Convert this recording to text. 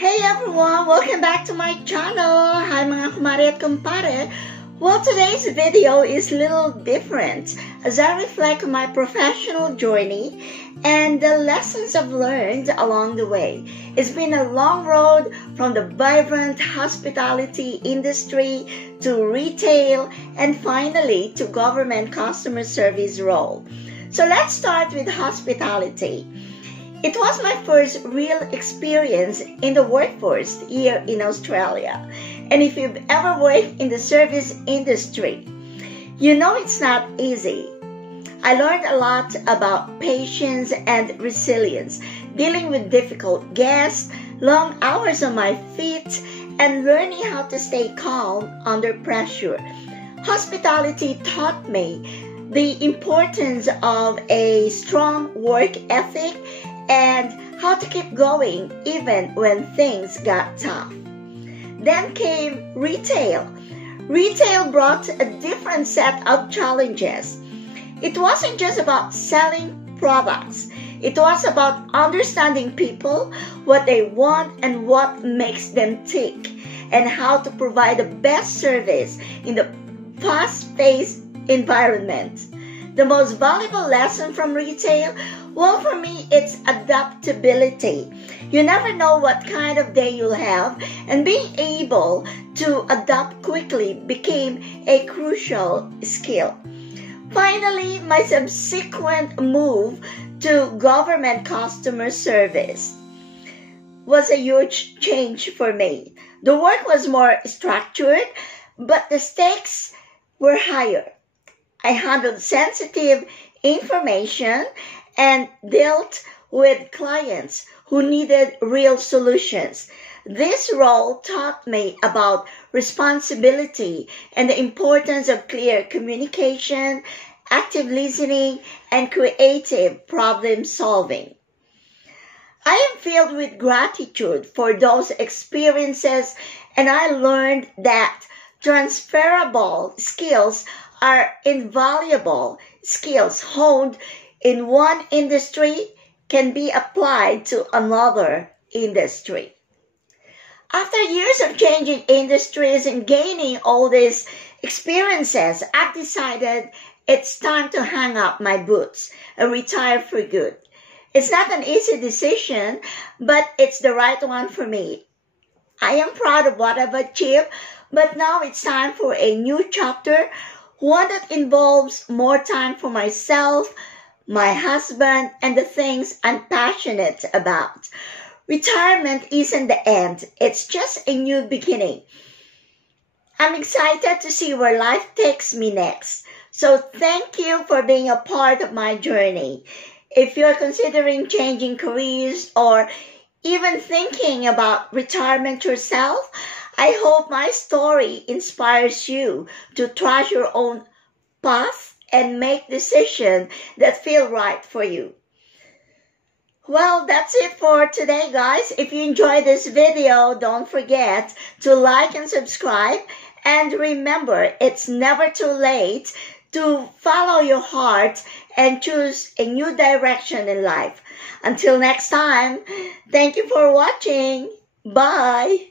Hey everyone! Welcome back to my channel! Hi mga kumare at kumpare! Well, today's video is a little different as I reflect on my professional journey and the lessons I've learned along the way. It's been a long road from the vibrant hospitality industry to retail and finally to government customer service role. So let's start with hospitality. It was my first real experience in the workforce here in Australia. And if you've ever worked in the service industry, you know it's not easy. I learned a lot about patience and resilience, dealing with difficult guests, long hours on my feet, and learning how to stay calm under pressure. Hospitality taught me the importance of a strong work ethic and how to keep going even when things got tough. Then came retail. Retail brought a different set of challenges. It wasn't just about selling products. It was about understanding people, what they want and what makes them tick, and how to provide the best service in the fast-paced environment. The most valuable lesson from retail, well, for me, it's adaptability. You never know what kind of day you'll have, and being able to adapt quickly became a crucial skill. Finally, my subsequent move to government customer service was a huge change for me. The work was more structured, but the stakes were higher. I handled sensitive information and dealt with clients who needed real solutions. This role taught me about responsibility and the importance of clear communication, active listening, and creative problem solving. I am filled with gratitude for those experiences, and I learned that transferable skills are invaluable. Skills honed in one industry can be applied to another industry. After years of changing industries and gaining all these experiences, I've decided it's time to hang up my boots and retire for good. It's not an easy decision, but it's the right one for me. I am proud of what I've achieved, but now it's time for a new chapter, one that involves more time for myself, my husband, and the things I'm passionate about. Retirement isn't the end. It's just a new beginning. I'm excited to see where life takes me next. So thank you for being a part of my journey. If you're considering changing careers or even thinking about retirement yourself, I hope my story inspires you to trust your own path and make decisions that feel right for you. Well, that's it for today, guys. If you enjoyed this video, don't forget to like and subscribe. And remember, it's never too late to follow your heart and choose a new direction in life. Until next time, thank you for watching. Bye.